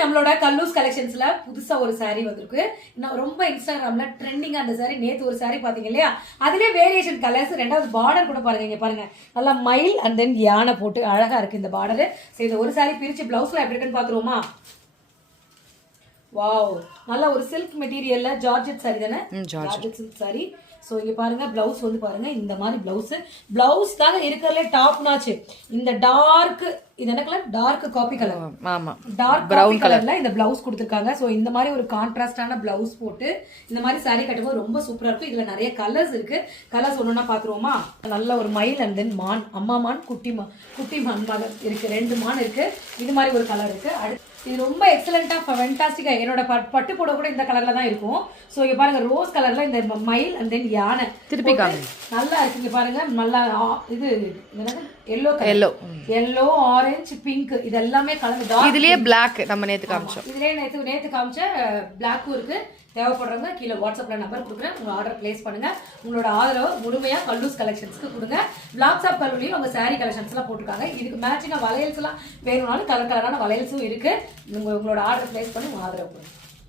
நம்மளோட கல்லூஸ் கலெக்ஷன்ஸ்ல புதுசா ஒரு saree வந்திருக்கு. நான் ரொம்ப இன்ஸ்டாகிராம்ல ட்ரெண்டிங்கா அந்த saree நேத்து ஒரு saree பாத்தீங்க இல்லையா, அதுலயே வேரியேஷன் கலர்ஸ், ரெண்டாவது பார்டர் கூட பாருங்க. இங்க பாருங்க, நல்லா மயில் அண்ட் தென் யானை போட்டு அழகா இருக்கு இந்த பார்டர். சரி, இந்த ஒரு saree பிரிச்சு பிளவுஸ்ல எப்படி இருக்குன்னு பாத்துருவோமா? வாவ், நல்ல ஒரு சில்க் மெட்டீரியல்ல ஜார்ஜெட் saree தானே? Georgette silk saree. ஸோ இங்கே பாருங்க, பிளவுஸ் வந்து பாருங்க இந்த மாதிரி பிளவுஸ் தாங்க இருக்கிறதுல டாப் நாச்சு. இந்த டார்க், இது என்ன கலர்? Dark coffee colour. ஆமா, டார்க் பிரவுன் கலர்ல இந்த பிளவுஸ் கொடுத்துருக்காங்க. ஸோ இந்த மாதிரி ஒரு கான்ட்ராஸ்டான பிளவுஸ் போட்டு இந்த மாதிரி saree கட்டும்போது ரொம்ப சூப்பரா இருக்கும். இதுல நிறைய கலர்ஸ் இருக்கு. கலர்ஸ் ஒன்னொன்னா பாத்துருவோமா? நல்ல ஒரு மயில் அண்ட் தென் மான், அம்மா மான், குட்டி மான் மாதிரி இருக்கு. 2 மான் இருக்கு. இது மாதிரி ஒரு கலர் இருக்கு. அடுத்து இது ரொம்ப எக்ஸலண்டா ஃபென்டாஸ்டிக்கா, என்னோட பட்டு போட கூட இந்த கலர்ல தான் இருக்கும். ஸோ இங்க பாருங்க, ரோஸ் கலர்ல இந்த மயில் அண்ட் தென் யானை திருப்பி நல்லா இருக்கு. இங்க பாருங்க, நல்லா இது yellow colour, yellow orange pink, இது எல்லாமே கலந்து. இதுலயே பிளாக் நம்ம நேத்து காமிச்சோம். இதுலயே நேத்து காமிச்ச பிளாக்கும் இருக்கு. தேவைப்படுறவங்க கீழே வாட்ஸ்அப்ல நம்பர் கொடுக்குறேன், உங்க ஆர்டர் பிளேஸ் பண்ணுங்க. உங்களோட ஆதரவு முழுமையா கல்லூஸ் கலெக்ஷன்ஸ்க்கு கொடுங்க. பிளாக்ஸ் ஆஃப் கல்லூரியும் உங்க saree கலெக்ஷன்ஸ் எல்லாம் போட்டிருக்காங்க. இதுக்கு மேட்சிங்கா வளையல்ஸ் எல்லாம் வேணும்னாலும் கலர் கலரான வளையல்ஸும் இருக்கு. உங்களோட ஆர்டர் பிளேஸ் பண்ணி உங்க ஆதரவு கொடுங்க.